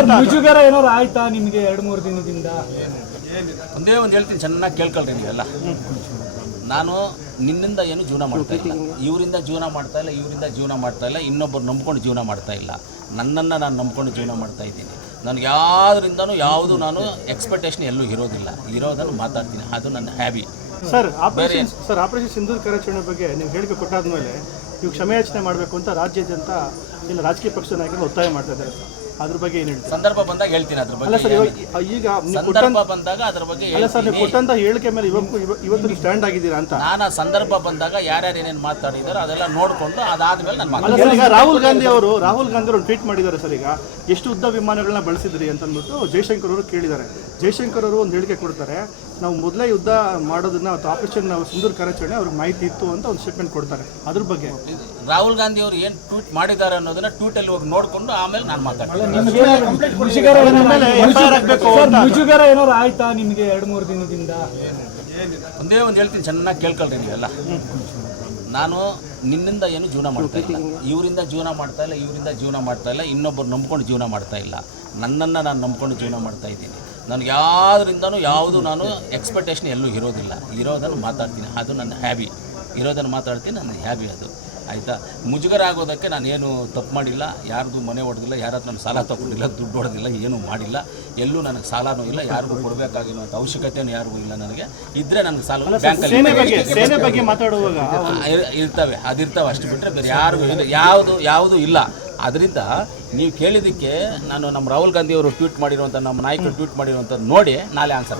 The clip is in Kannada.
ಅಂತ ಮುಜುಗರ ಏನಾದ್ರು ಆಯ್ತಾ ನಿಮಗೆ 2-3 ದಿನದಿಂದ? ಒಂದೇ ಒಂದು ಹೇಳ್ತೀನಿ, ಚೆನ್ನಾಗಿ ಕೇಳ್ಕೊಳ್ರಿ ನೀವೆಲ್ಲ. ನಾನು ನಿನ್ನಿಂದ ಏನು ಜೀವನ ಮಾಡ್ತಾ ಇಲ್ಲ, ಇವರಿಂದ ಜೀವನ ಮಾಡ್ತಾ ಇಲ್ಲ, ಇವರಿಂದ ಜೀವನ ಮಾಡ್ತಾ ಇಲ್ಲ, ಇನ್ನೊಬ್ಬರು ನಂಬ್ಕೊಂಡು ಜೀವನ ಮಾಡ್ತಾ ಇಲ್ಲ. ನನ್ನನ್ನು ನಾನು ನಂಬ್ಕೊಂಡು ಜೀವನ ಮಾಡ್ತಾ ಇದ್ದೀನಿ. ನನಗೆ ಯಾವುದರಿಂದನೂ ಯಾವುದು ನಾನು ಎಕ್ಸ್ಪೆಕ್ಟೇಷನ್ ಎಲ್ಲೂ ಇರೋದನ್ನು ಮಾತಾಡ್ತೀನಿ. ಅದು ನನ್ನ ಹ್ಯಾಬಿ. ಸರ್ ಆಪರೇಷನ್ ಸಿಂಧೂರ ಕಾರ್ಯಾಚರಣೆ ಬಗ್ಗೆ ನೀವು ಹೇಳಿಕೆ ಕೊಟ್ಟಾದ್ಮೇಲೆ ನೀವು ಕ್ಷಮೆಯಾಚನೆ ಮಾಡಬೇಕು ಅಂತ ರಾಜ್ಯಾದ್ಯಂತ ಇಲ್ಲ ರಾಜಕೀಯ ಪಕ್ಷದ ನಾಯಕರು ಒತ್ತಾಯ ಮಾಡ್ತಾ ಇದ್ದಾರೆ. ಅದ್ರ ಬಗ್ಗೆ ಏನು ಹೇಳ್ತೀವಿ? ಸಂದರ್ಭ ಬಂದಾಗ ಹೇಳ್ತೀನಿ. ಅದ್ರ ಅಲ್ಲ ಸರ್, ಬಗ್ಗೆ ಈಗ ಸಂದರ್ಭ ಬಂದಾಗ ಅದ್ರ ಬಗ್ಗೆ ಅಲ್ಲ ಸರ್, ನೀವು ಹೇಳ್ತೀನಿ. ಕೊಟ್ಟಂತ ಹೇಳಿಕೆ ಮೇಲೆ ಇವತ್ತು ಸ್ಟ್ಯಾಂಡ್ ಆಗಿದ್ದೀರಾ ಅಂತ. ನಾನು ಆ ಸಂದರ್ಭ ಬಂದಾಗ ಯಾರ್ಯಾರು ಏನೇನು ಮಾತಾಡಿದಾರೋ ಅದೆಲ್ಲ ನೋಡಿಕೊಂಡು ಅದಾದ್ಮೇಲೆ ನಾನು ಅಲ್ಲ ಸರ್, ಈಗ ರಾಹುಲ್ ಗಾಂಧಿ ಅವರು ಟ್ವೀಟ್ ಮಾಡಿದ್ದಾರೆ ಸರ್. ಈಗ ಎಷ್ಟು ಯುದ್ಧ ವಿಮಾನಗಳನ್ನ ಬಳಸಿದ್ರಿ ಅಂತ ಅಂದ್ಬಿಟ್ಟು ಜೈಶಂಕರ್ ಅವರು ಕೇಳಿದ್ದಾರೆ. ಜೈಶಂಕರ್ ಅವರು ಒಂದು ಹೇಳಿಕೆ ಕೊಡ್ತಾರೆ, ನಾವು ಮೊದಲೇ ಯುದ್ಧ ಮಾಡೋದನ್ನ ಆಪರೇಷನ್ ಸಿಂಧೂರ ಕಾರ್ಯಾಚರಣೆ ಅವ್ರಿಗೆ ಮಾಹಿತಿ ಇತ್ತು ಅಂತ ಒಂದು ಸ್ಟೇಟ್ಮೆಂಟ್ ಕೊಡ್ತಾರೆ. ಅದ್ರ ಬಗ್ಗೆ ರಾಹುಲ್ ಗಾಂಧಿ ಅವರು ಏನು ಟ್ವೀಟ್ ಮಾಡಿದ್ದಾರೆ ಅನ್ನೋದನ್ನ ಟ್ವೀಟಲ್ಲಿ ಹೋಗಿ ನೋಡಿಕೊಂಡು ಆಮೇಲೆ ನಾನು ಮಾತಾಡ್ತೀನಿ. ಮುಜುಗರ ಏನಾದ್ರು ಆಯ್ತಾ ನಿಮಗೆ 2-3 ದಿನದಿಂದ? ಒಂದೇ ಒಂದು ಹೇಳ್ತೀನಿ, ಚೆನ್ನಾಗಿ ಕೇಳ್ಕೊಳ್ರಿ ನೀವೆಲ್ಲ. ನಾನು ನಿನ್ನಿಂದ ಏನು ಜೀವನ ಮಾಡ್ತಾ ಇಲ್ಲ, ಇವರಿಂದ ಜೀವನ ಮಾಡ್ತಾ ಇಲ್ಲ, ಇವರಿಂದ ಜೀವನ ಮಾಡ್ತಾ ಇಲ್ಲ, ಇನ್ನೊಬ್ಬರು ನಂಬ್ಕೊಂಡು ಜೀವನ ಮಾಡ್ತಾ ಇಲ್ಲ. ನನ್ನನ್ನು ನಾನು ನಂಬ್ಕೊಂಡು ಜೀವನ ಮಾಡ್ತಾ ಇದ್ದೀನಿ. ನನಗೆ ಯಾವುದರಿಂದನೂ ಯಾವುದು ನಾನು ಎಕ್ಸ್ಪೆಕ್ಟೇಷನ್ ಎಲ್ಲೂ ಇರೋದನ್ನು ಮಾತಾಡ್ತೀನಿ. ಅದು ನನ್ನ ಹ್ಯಾಬಿ. ಇರೋದನ್ನು ಮಾತಾಡ್ತೀನಿ, ನನ್ನ ಹ್ಯಾಬಿ ಅದು. ಆಯಿತಾ? ಮುಜುಗರ ಆಗೋದಕ್ಕೆ ನಾನೇನು ತಪ್ಪು ಮಾಡಿಲ್ಲ, ಯಾರಿಗೂ ಮನೆ ಹೊಡೆದಿಲ್ಲ, ಯಾರ ಹತ್ರ ನಾನು ಸಾಲ ತೊಗೊಂಡಿಲ್ಲ, ದುಡ್ಡು ಹೊಡೆದಿಲ್ಲ, ಏನೂ ಮಾಡಿಲ್ಲ. ಎಲ್ಲೂ ನನಗೆ ಸಾಲನೂ ಇಲ್ಲ, ಯಾರಿಗೂ ಕೊಡಬೇಕಾಗಿರುವಂಥ ಅವಶ್ಯಕತೆಯೂ ಯಾರಿಗೂ ಇಲ್ಲ. ನನಗೆ ಇದ್ದರೆ ನನಗೆ ಸಾಲ ಸೇನೆ ಬಗ್ಗೆ ಮಾತಾಡುವಾಗ ಇರ್ತವೆ, ಅದಿರ್ತವೆ. ಅಷ್ಟು ಬಿಟ್ಟರೆ ಬೇರೆ ಯಾವುದು ಇಲ್ಲ. ಅದರಿಂದ ನೀವು ಕೇಳಿದ್ದಕ್ಕೆ ನಾನು ನಮ್ಮ ರಾಹುಲ್ ಗಾಂಧಿ ಅವರು ಟ್ವೀಟ್ ಮಾಡಿರುವಂಥ, ನಮ್ಮ ನಾಯಕರು ಟ್ವೀಟ್ ಮಾಡಿರುವಂಥದ್ದು ನೋಡಿ ನಾಳೆ ಆನ್ಸರ್.